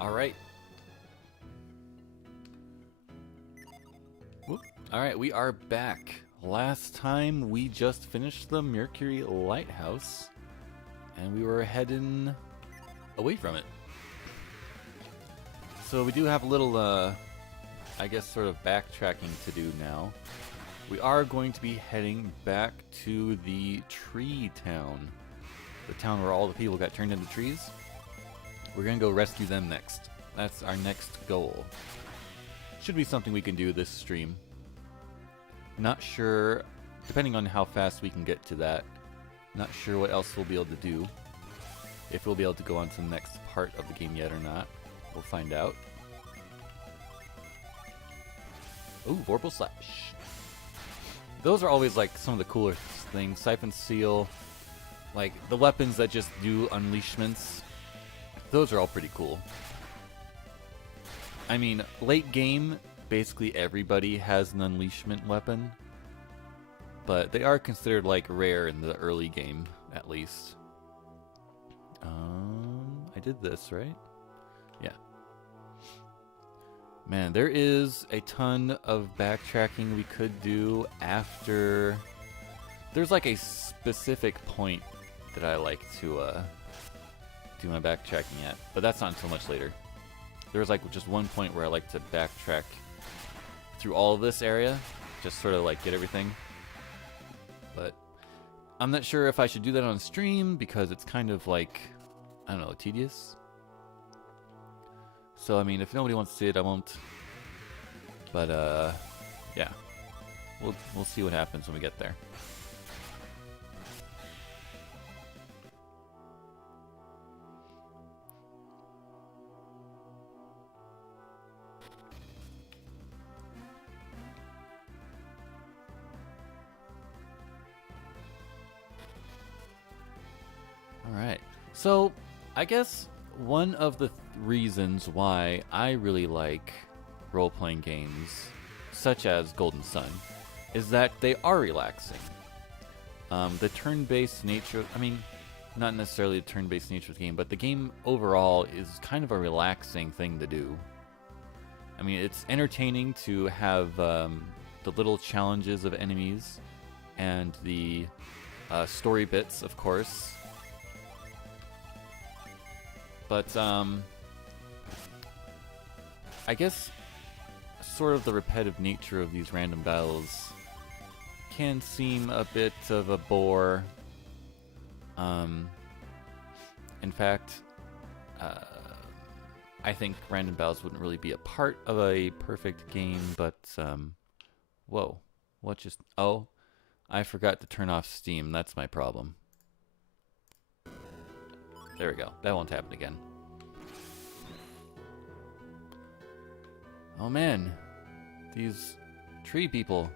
Alright. Alright, we are back. Last time we just finished the Mercury Lighthouse, and we were heading away from it. So we do have a little, I guess, sort of backtracking to do now. We are going to be heading back to the tree town. The town where all the people got turned into trees. We're going to go rescue them next. That's our next goal. Should be something we can do this stream. Not sure, depending on how fast we can get to that, not sure what else we'll be able to do. If we'll be able to go on to the next part of the game yet or not. We'll find out. Ooh, Vorpal Slash. Those are always like some of the cooler things. Siphon Seal, like the weapons that just do unleashments. Those are all pretty cool. I mean, late game, basically everybody has an unleashment weapon, but they are considered like rare in the early game, at least. I did this, right? Yeah. Man, there is a ton of backtracking we could do after. There's like a specific point that I like to do my backtracking at, but that's not until much later. There's like just one point where I like to backtrack through all of this area, just sort of like get everything. But I'm not sure if I should do that on stream because it's kind of like, I don't know, tedious. So I mean, if nobody wants to see it, I won't. But yeah, we'll see what happens when we get there. Alright, so I guess one of the reasons why I really like role-playing games, such as Golden Sun, is that they are relaxing. The turn-based nature, I mean, not necessarily the turn-based nature of the game, but the game overall is kind of a relaxing thing to do. I mean, it's entertaining to have the little challenges of enemies and the story bits, of course. But, I guess sort of the repetitive nature of these random battles can seem a bit of a bore. In fact, I think random battles wouldn't really be a part of a perfect game, but, whoa, what just, oh, I forgot to turn off Steam, that's my problem. There we go. That won't happen again. Oh man, these tree people.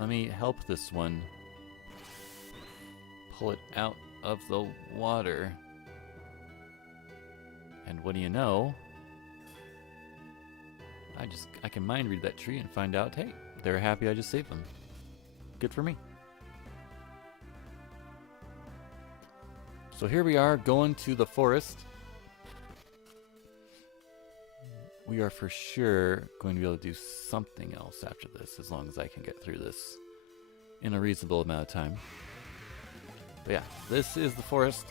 Let me help this one. Pull it out of the water. And what do you know? I can mind read that tree and find out, hey, they're happy I just saved them. Good for me. So here we are, going to the forest. We are for sure going to be able to do something else after this, as long as I can get through this in a reasonable amount of time. But yeah, this is the forest.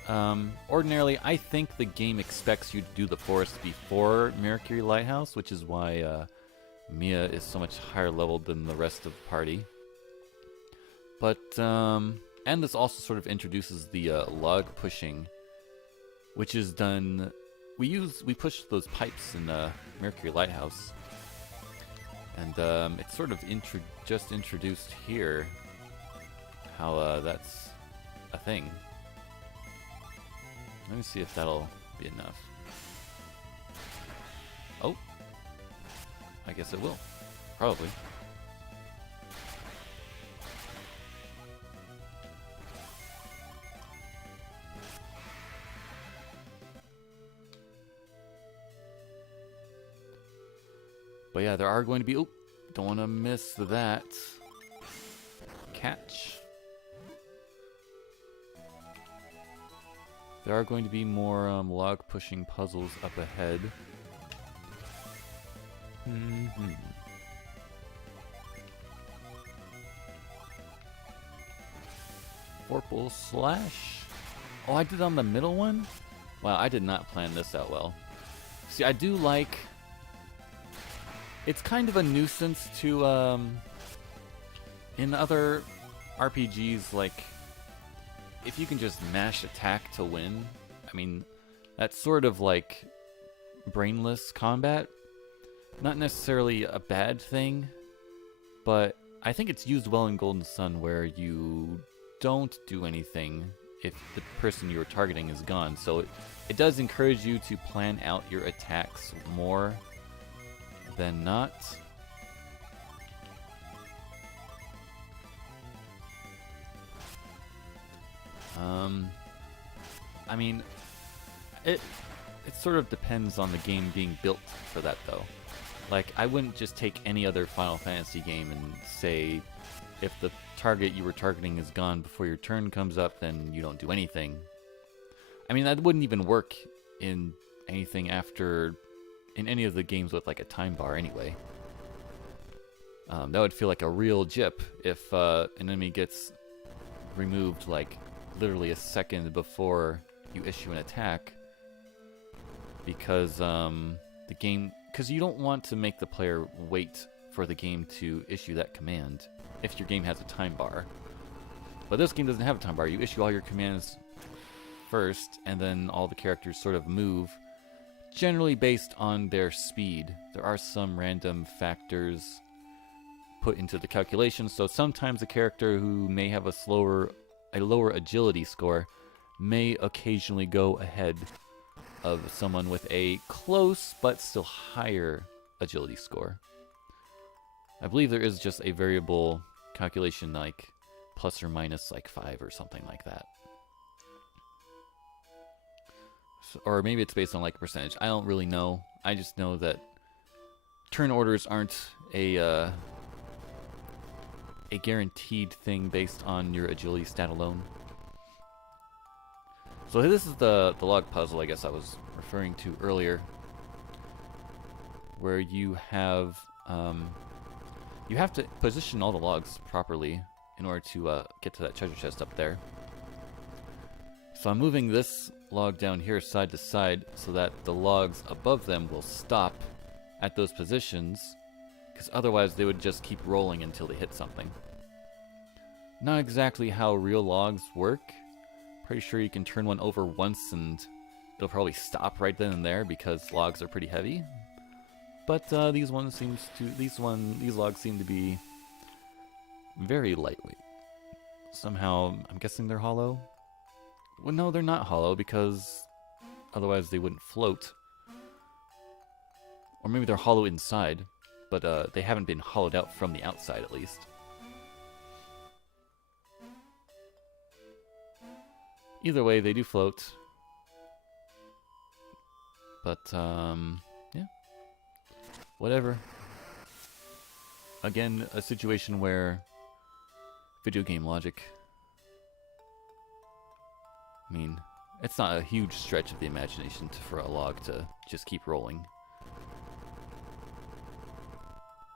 Ordinarily, I think the game expects you to do the forest before Mercury Lighthouse, which is why Mia is so much higher leveled than the rest of the party. But, and this also sort of introduces the log pushing, which is done. We push those pipes in Mercury Lighthouse, and it's sort of just introduced here. How that's a thing. Let me see if that'll be enough. Oh, I guess it will. Probably. But yeah, there are going to be... Oh, don't want to miss that. Catch. There are going to be more log pushing puzzles up ahead. Vorpal Slash. Oh, I did on the middle one? Wow, I did not plan this out well. See, I do like... It's kind of a nuisance to, in other RPGs, like, if you can just mash attack to win, I mean, that's sort of like brainless combat. Not necessarily a bad thing, but I think it's used well in Golden Sun where you don't do anything if the person you were targeting is gone. So it does encourage you to plan out your attacks more than not. I mean, it sort of depends on the game being built for that, though. Like, I wouldn't just take any other Final Fantasy game and say, if the target you were targeting is gone before your turn comes up, then you don't do anything. I mean, that wouldn't even work in anything after, in any of the games with like a time bar anyway. That would feel like a real jip if an enemy gets removed like literally a second before you issue an attack, because the game, because you don't want to make the player wait for the game to issue that command if your game has a time bar. But this game doesn't have a time bar. You issue all your commands first, and then all the characters sort of move, generally based on their speed. There are some random factors put into the calculation, so sometimes a character who may have a lower agility score may occasionally go ahead of someone with a close but still higher agility score. I believe there is just a variable calculation like plus or minus like 5 or something like that. So, or maybe it's based on like a percentage. I don't really know. I just know that turn orders aren't a guaranteed thing based on your agility stat alone. So this is the log puzzle I guess I was referring to earlier, where you have to position all the logs properly in order to get to that treasure chest up there. So I'm moving this log down here side to side so that the logs above them will stop at those positions, because otherwise they would just keep rolling until they hit something. Not exactly how real logs work. Pretty sure you can turn one over once and it'll probably stop right then and there because logs are pretty heavy. But these logs seem to be very lightweight. Somehow, I'm guessing they're hollow. Well, no, they're not hollow because otherwise they wouldn't float. Or maybe they're hollow inside, but they haven't been hollowed out from the outside at least. Either way, they do float. But, yeah. Whatever. Again, a situation where video game logic. I mean, it's not a huge stretch of the imagination for a log to just keep rolling.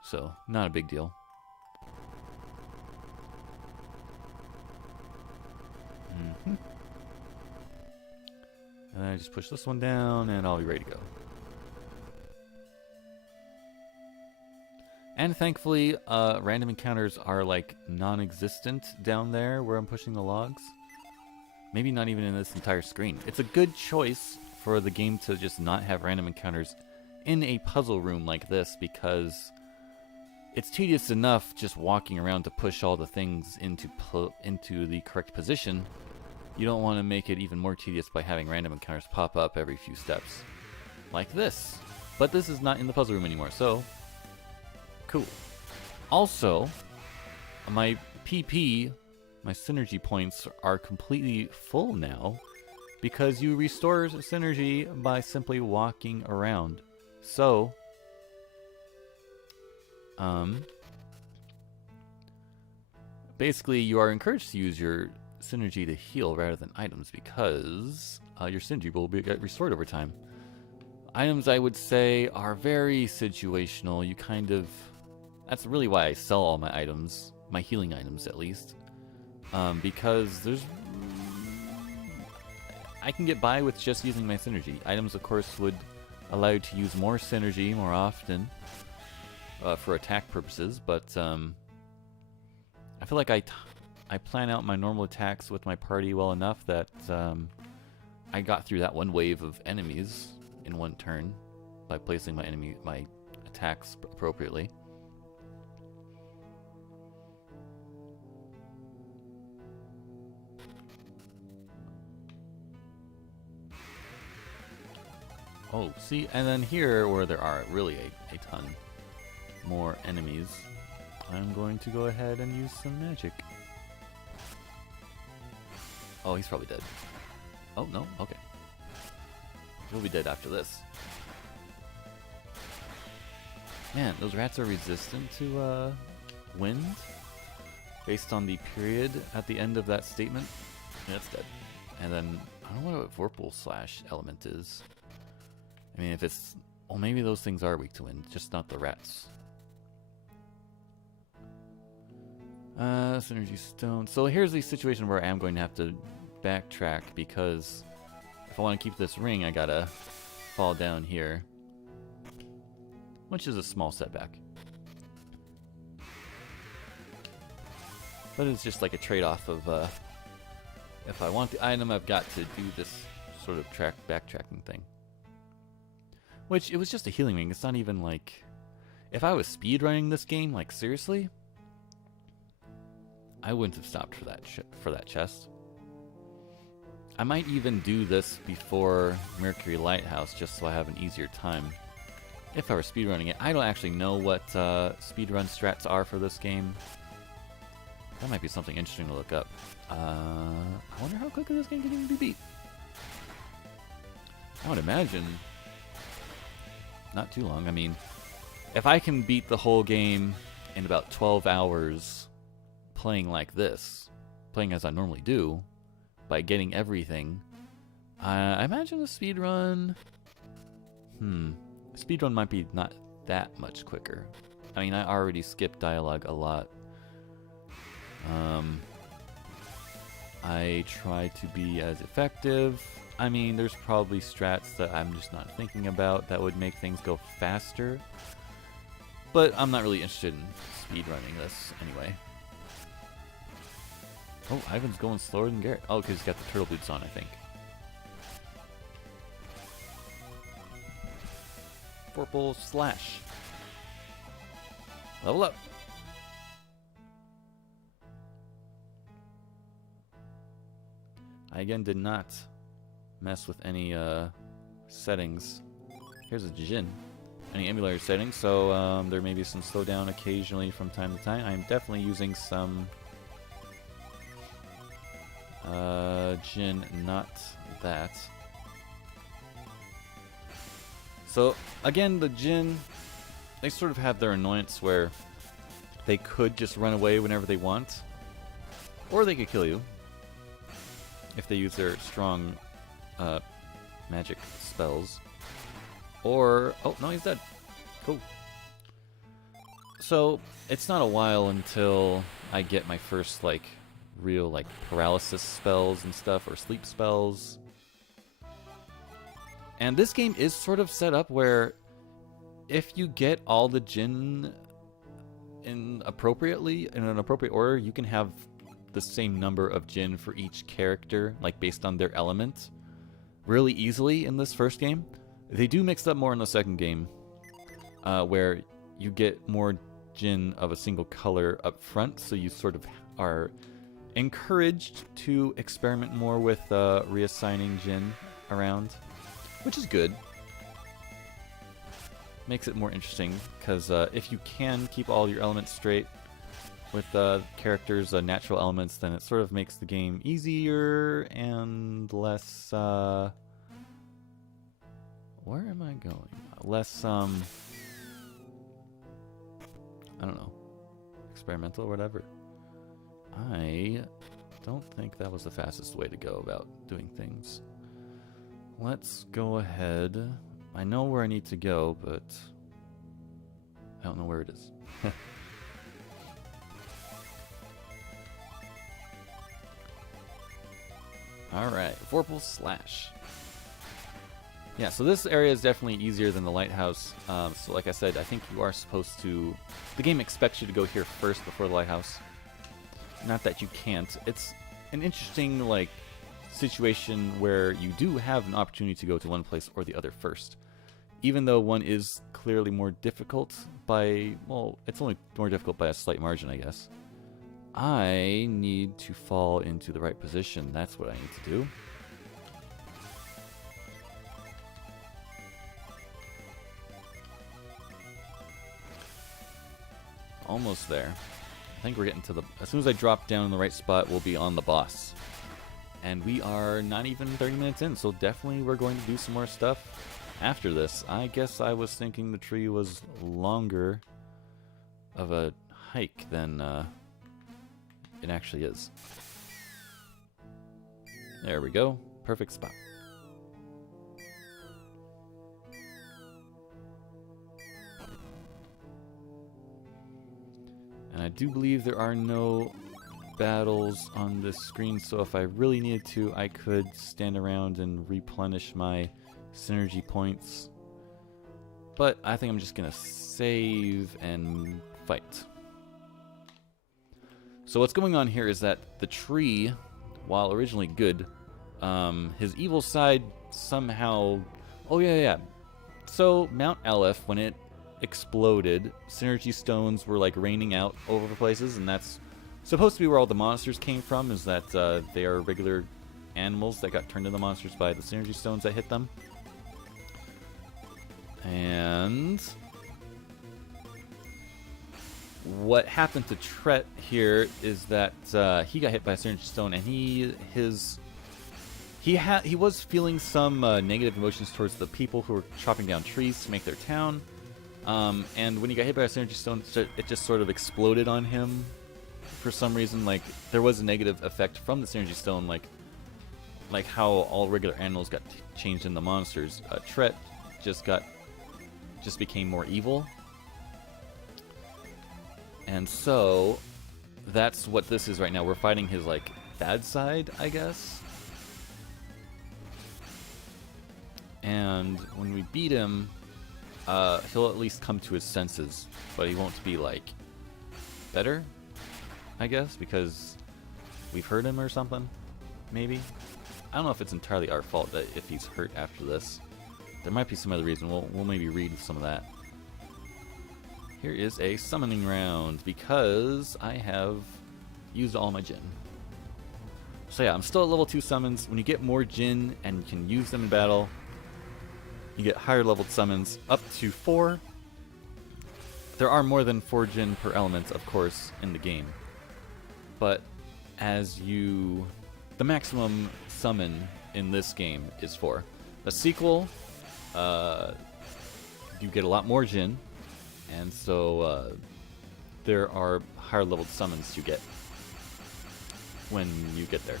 So, not a big deal. And then I just push this one down and I'll be ready to go. And thankfully, random encounters are like non-existent down there where I'm pushing the logs. Maybe not even in this entire screen. It's a good choice for the game to just not have random encounters in a puzzle room like this, because it's tedious enough just walking around to push all the things into the correct position. You don't want to make it even more tedious by having random encounters pop up every few steps. Like this. But this is not in the puzzle room anymore, so cool. Also, my PP, my synergy points, are completely full now because you restore synergy by simply walking around. So, basically you are encouraged to use your synergy to heal rather than items because your synergy will get restored over time. Items, I would say, are very situational. You kind of... That's really why I sell all my items, my healing items at least, because there's... I can get by with just using my synergy. Items, of course, would allow you to use more synergy more often for attack purposes, but I feel like I plan out my normal attacks with my party well enough that I got through that one wave of enemies in one turn by placing my attacks appropriately. Oh, see, and then here, where there are really a ton more enemies, I'm going to go ahead and use some magic. Oh, he's probably dead. Oh, no? Okay. He'll be dead after this. Man, those rats are resistant to wind based on the period at the end of that statement. Yeah, that's dead. And then, I don't know what Vorpal slash element is. I mean, if it's... Well, maybe those things are weak to wind, just not the rats. Synergy stone. So here's the situation where I am going to have to backtrack because if I want to keep this ring, I gotta fall down here. Which is a small setback. But it's just like a trade-off of, if I want the item, I've got to do this sort of backtracking thing. Which, it was just a healing ring. It's not even like... If I was speedrunning this game, like, seriously, I wouldn't have stopped for that chest. I might even do this before Mercury Lighthouse, just so I have an easier time. If I were speedrunning it. I don't actually know what speedrun strats are for this game. That might be something interesting to look up. I wonder how quickly this game can even be beat. I would imagine... Not too long. I mean, if I can beat the whole game in about 12 hours playing like this, playing as I normally do, by getting everything, I imagine a speedrun... Speedrun might be not that much quicker. I mean, I already skipped dialogue a lot. I try to be as effective. I mean, there's probably strats that I'm just not thinking about that would make things go faster. But I'm not really interested in speedrunning this anyway. Oh, Ivan's going slower than Garrett. Oh, because he's got the turtle boots on, I think. Vorpal slash. Level up. I again did not mess with any settings. Here's a Jin. Any emulator settings, so there may be some slowdown occasionally from time to time. I'm definitely using some Jin, not that. So again, the Jin, they sort of have their annoyance where they could just run away whenever they want, or they could kill you if they use their strong magic spells. Or... Oh, no, he's dead. Cool. So, it's not a while until I get my first, like, real, like, paralysis spells and stuff, or sleep spells. And this game is sort of set up where if you get all the Jin in an appropriate order, you can have the same number of Jin for each character, like based on their element, really easily in this first game. They do mix up more in the second game, where you get more Jin of a single color up front, so you sort of are encouraged to experiment more with reassigning Jin around, which is good. Makes it more interesting, because if you can keep all your elements straight with characters' natural elements, then it sort of makes the game easier and less... where am I going? Less, I don't know, experimental or whatever. I don't think that was the fastest way to go about doing things. Let's go ahead. I know where I need to go, but I don't know where it is. Alright, Vorpal Slash. Yeah, so this area is definitely easier than the lighthouse. So like I said, I think you are supposed to... The game expects you to go here first before the lighthouse. Not that you can't. It's an interesting, like, situation where you do have an opportunity to go to one place or the other first. Even though one is clearly more difficult by... Well, it's only more difficult by a slight margin, I guess. I need to fall into the right position. That's what I need to do. Almost there. I think we're getting to the... As soon as I drop down in the right spot, we'll be on the boss. And we are not even 30 minutes in, so definitely we're going to do some more stuff after this. I guess I was thinking the tree was longer of a hike than it actually is. There we go. Perfect spot. And I do believe there are no battles on this screen, so if I really needed to, I could stand around and replenish my synergy points. But I think I'm just gonna save and fight. So what's going on here is that the tree, while originally good, his evil side somehow... Oh yeah. So Mount Aleph, when it exploded, synergy stones were like raining out over places, and that's supposed to be where all the monsters came from, is that they are regular animals that got turned into monsters by the synergy stones that hit them. And what happened to Tret here is that he got hit by a synergy stone, and he was feeling some negative emotions towards the people who were chopping down trees to make their town. And when he got hit by a synergy stone, it just sort of exploded on him for some reason. Like, there was a negative effect from the synergy stone, like how all regular animals got changed into monsters. Tret just became more evil. And so that's what this is right now. We're fighting his, like, bad side, I guess. And when we beat him, he'll at least come to his senses, but he won't be, like, better, I guess, because we've hurt him or something, maybe. I don't know if it's entirely our fault that if he's hurt after this. There might be some other reason. We'll maybe read some of that. Here is a summoning round, because I have used all my Jinn. So yeah, I'm still at level 2 summons. When you get more Jinn and you can use them in battle, you get higher leveled summons, up to 4. There are more than 4 Jinn per element, of course, in the game. But the maximum summon in this game is 4. The sequel, you get a lot more Jinn, and so there are higher leveled summons you get when you get there.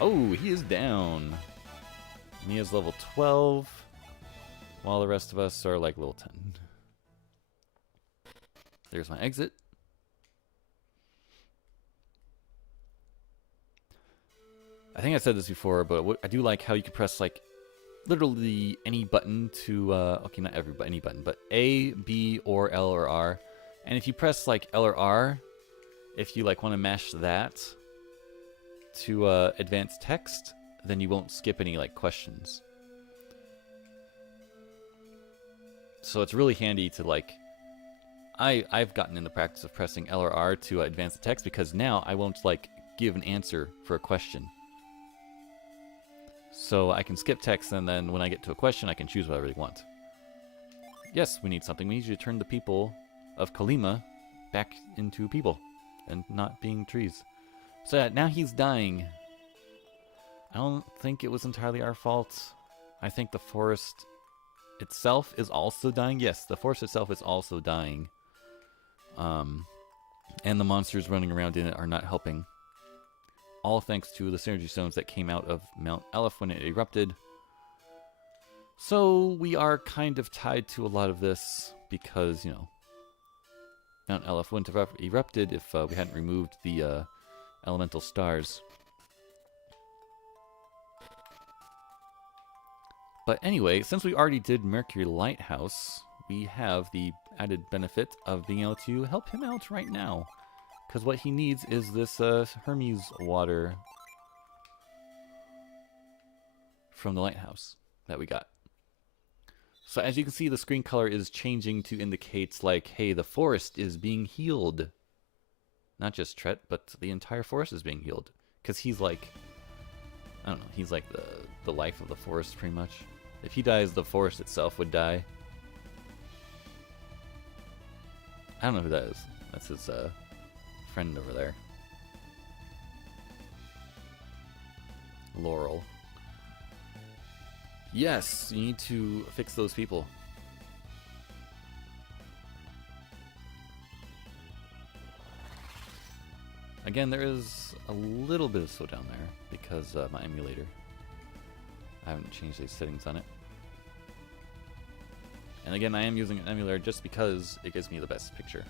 Oh, he is down. Mia's level 12, while the rest of us are like level 10. There's my exit. I think I said this before, but I do like how you can press, like, literally any button to, okay, not any button, but A, B, or L, or R. And if you press, like, L or R, if you, like, want to mash that to advance text, then you won't skip any, like, questions. So it's really handy to, like... I've gotten in the practice of pressing L or R to advance the text, because now I won't, like, give an answer for a question. So I can skip text, and then when I get to a question, I can choose what I really want. Yes, we need something. We need you to turn the people of Kolima back into people, and not being trees. So yeah, now he's dying. I don't think it was entirely our fault. I think the forest itself is also dying. Yes, the forest itself is also dying. And the monsters running around in it are not helping. All thanks to the synergy stones that came out of Mount Aleph when it erupted. So we are kind of tied to a lot of this because, you know, Mount Aleph wouldn't have erupted if we hadn't removed the elemental stars. But anyway, since we already did Mercury Lighthouse, we have the added benefit of being able to help him out right now. Because what he needs is this Hermes water from the lighthouse that we got. So as you can see, the screen color is changing to indicate like, hey, the forest is being healed. Not just Tret, but the entire forest is being healed. Because he's like, I don't know, he's like the life of the forest pretty much. If he dies, the forest itself would die. I don't know who that is. That's his friend over there. Laurel. Yes, you need to fix those people. Again, there is a little bit of slowdown there because my emulator. I haven't changed these settings on it. And again, I am using an emulator just because it gives me the best picture.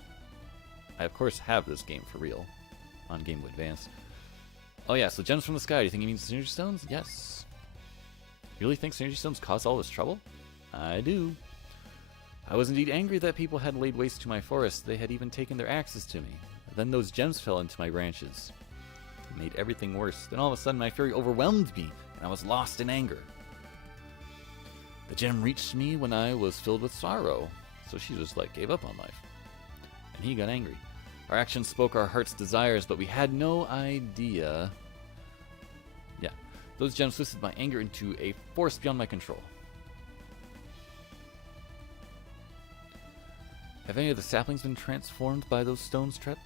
I, of course, have this game for real on Game Boy Advance. Oh yeah, so gems from the sky. Do you think he means synergy stones? Yes. You really think synergy stones caused all this trouble? I do. I was indeed angry that people had laid waste to my forest. They had even taken their axes to me. Then those gems fell into my branches. It made everything worse. Then all of a sudden my fury overwhelmed me, and I was lost in anger. The gem reached me when I was filled with sorrow, so she just like gave up on life. And he got angry. Our actions spoke our heart's desires, but we had no idea. Yeah, those gems twisted my anger into a force beyond my control. Have any of the saplings been transformed by those stones, Tret?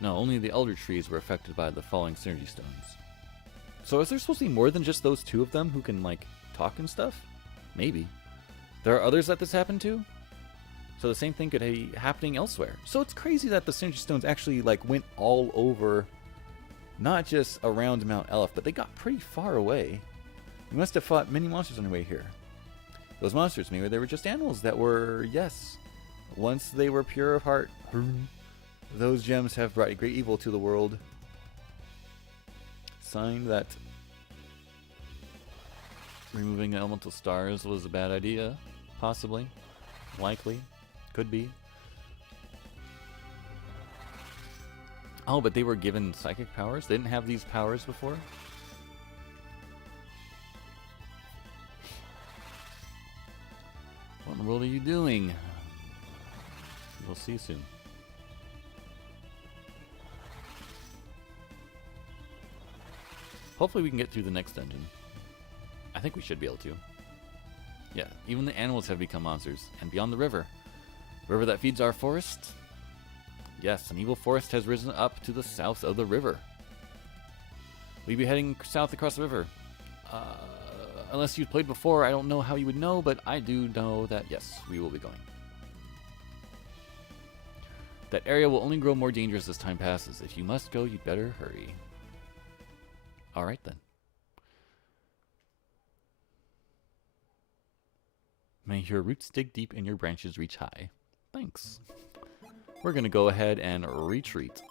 No, only the elder trees were affected by the falling synergy stones. So is there supposed to be more than just those two of them who can, like, talk and stuff? Maybe. There are others that this happened to? So the same thing could be happening elsewhere. So it's crazy that the synergy stones actually, like, went all over, not just around Mount Aleph, but they got pretty far away. We must have fought many monsters on the way here. Those monsters, maybe they were just animals that were, yes, once they were pure of heart. Those gems have brought great evil to the world. Sign that removing elemental stars was a bad idea. Possibly. Likely. Could be. Oh, but they were given psychic powers? They didn't have these powers before? What in the world are you doing? We'll see soon. Hopefully we can get through the next dungeon. I think we should be able to. Yeah, even the animals have become monsters. And beyond the river. River that feeds our forest? Yes, an evil forest has risen up to the south of the river. We'd be heading south across the river. Unless you've played before, I don't know how you would know, but I do know that, yes, we will be going. That area will only grow more dangerous as time passes. If you must go, you'd better hurry. Alright then. May your roots dig deep and your branches reach high. Thanks. We're going to go ahead and retreat.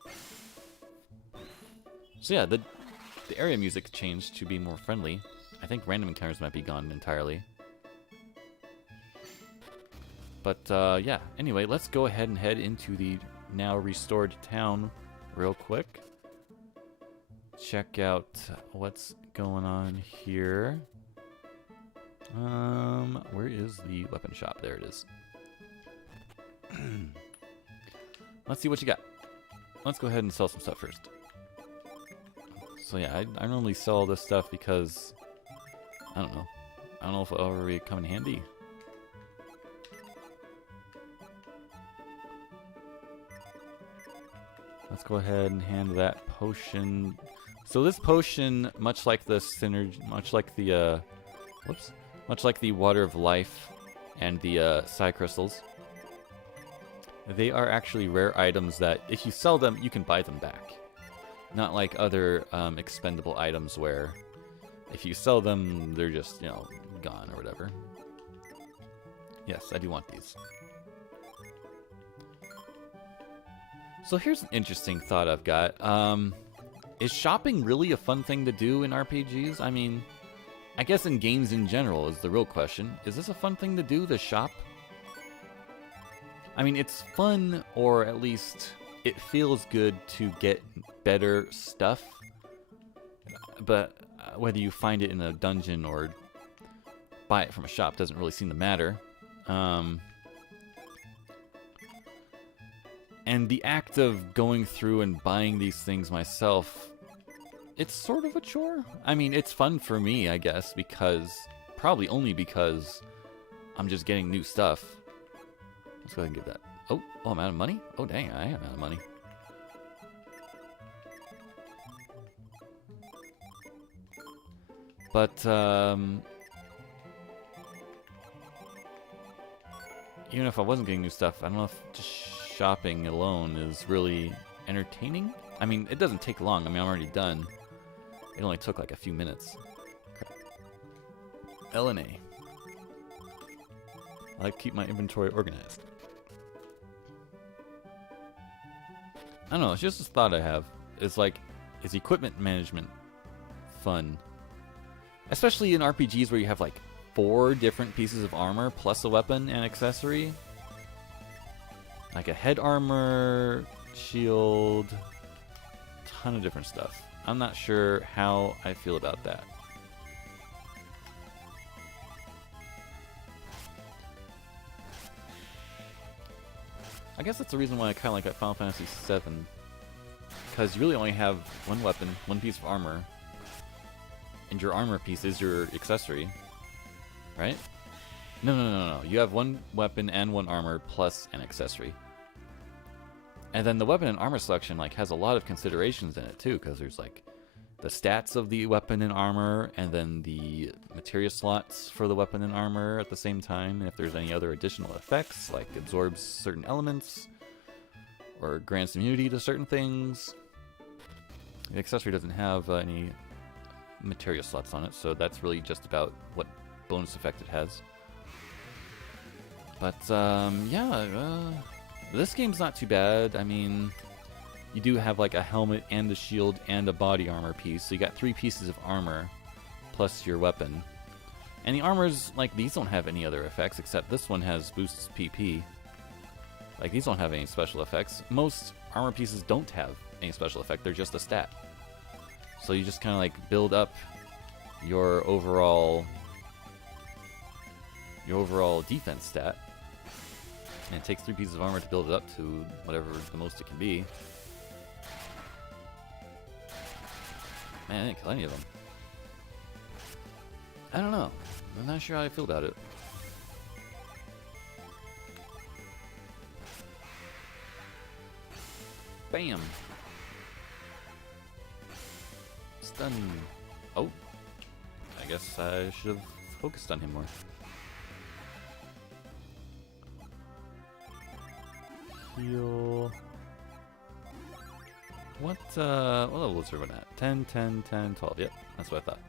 So yeah, the area music changed to be more friendly. I think random encounters might be gone entirely. But yeah, anyway, let's go ahead and head into the now restored town real quick. Check out what's going on here. Where is the weapon shop? There it is. Let's see what you got. Let's go ahead and sell some stuff first. So yeah, I normally sell this stuff because I don't know. I don't know if it'll ever really come in handy. Let's go ahead and hand that potion. So this potion, much like the synergy, much like the water of life and the psi crystals, they are actually rare items that if you sell them, you can buy them back. Not like other expendable items where if you sell them, they're just, you know, gone or whatever. Yes, I do want these. So here's an interesting thought I've got. Is shopping really a fun thing to do in RPGs? I mean, I guess in games in general is the real question. Is this a fun thing to do, to shop? I mean, it's fun, or at least it feels good to get better stuff. But whether you find it in a dungeon or buy it from a shop doesn't really seem to matter. And the act of going through and buying these things myself, it's sort of a chore. I mean, it's fun for me, I guess, because... probably only because I'm just getting new stuff. Let's go ahead and get that. Oh, I'm out of money? Oh, dang, I am out of money. But, even if I wasn't getting new stuff, I don't know if just shopping alone is really entertaining. I mean, it doesn't take long. I mean, I'm already done. It only took like a few minutes. LNA. I like to keep my inventory organized. I don't know, it's just a thought I have. It's like, is equipment management fun? Especially in RPGs where you have like 4 different pieces of armor plus a weapon and accessory. Like a head armor, shield, ton of different stuff. I'm not sure how I feel about that. I guess that's the reason why I kind of like that Final Fantasy VII. Because you really only have one weapon, one piece of armor. And your armor piece is your accessory. Right? No. You have one weapon and one armor plus an accessory. And then the weapon and armor selection like has a lot of considerations in it too, because there's like the stats of the weapon and armor, and then the materia slots for the weapon and armor at the same time. And if there's any other additional effects, like absorbs certain elements or grants immunity to certain things. The accessory doesn't have any materia slots on it, so that's really just about what bonus effect it has. But this game's not too bad. I mean, you do have like a helmet and a shield and a body armor piece, so you got 3 pieces of armor plus your weapon. And the armors, like, these don't have any other effects, except this one has boosts PP. Like, these don't have any special effects. Most armor pieces don't have any special effect, they're just a stat. So you just kind of like build up your overall defense stat. And it takes 3 pieces of armor to build it up to whatever the most it can be. Man, I didn't kill any of them. I don't know. I'm not sure how I feel about it. Bam! Stun. Oh. I guess I should have focused on him more. Heal. What level is everyone at? 10, 10, 10, 12. Yep, that's what I thought.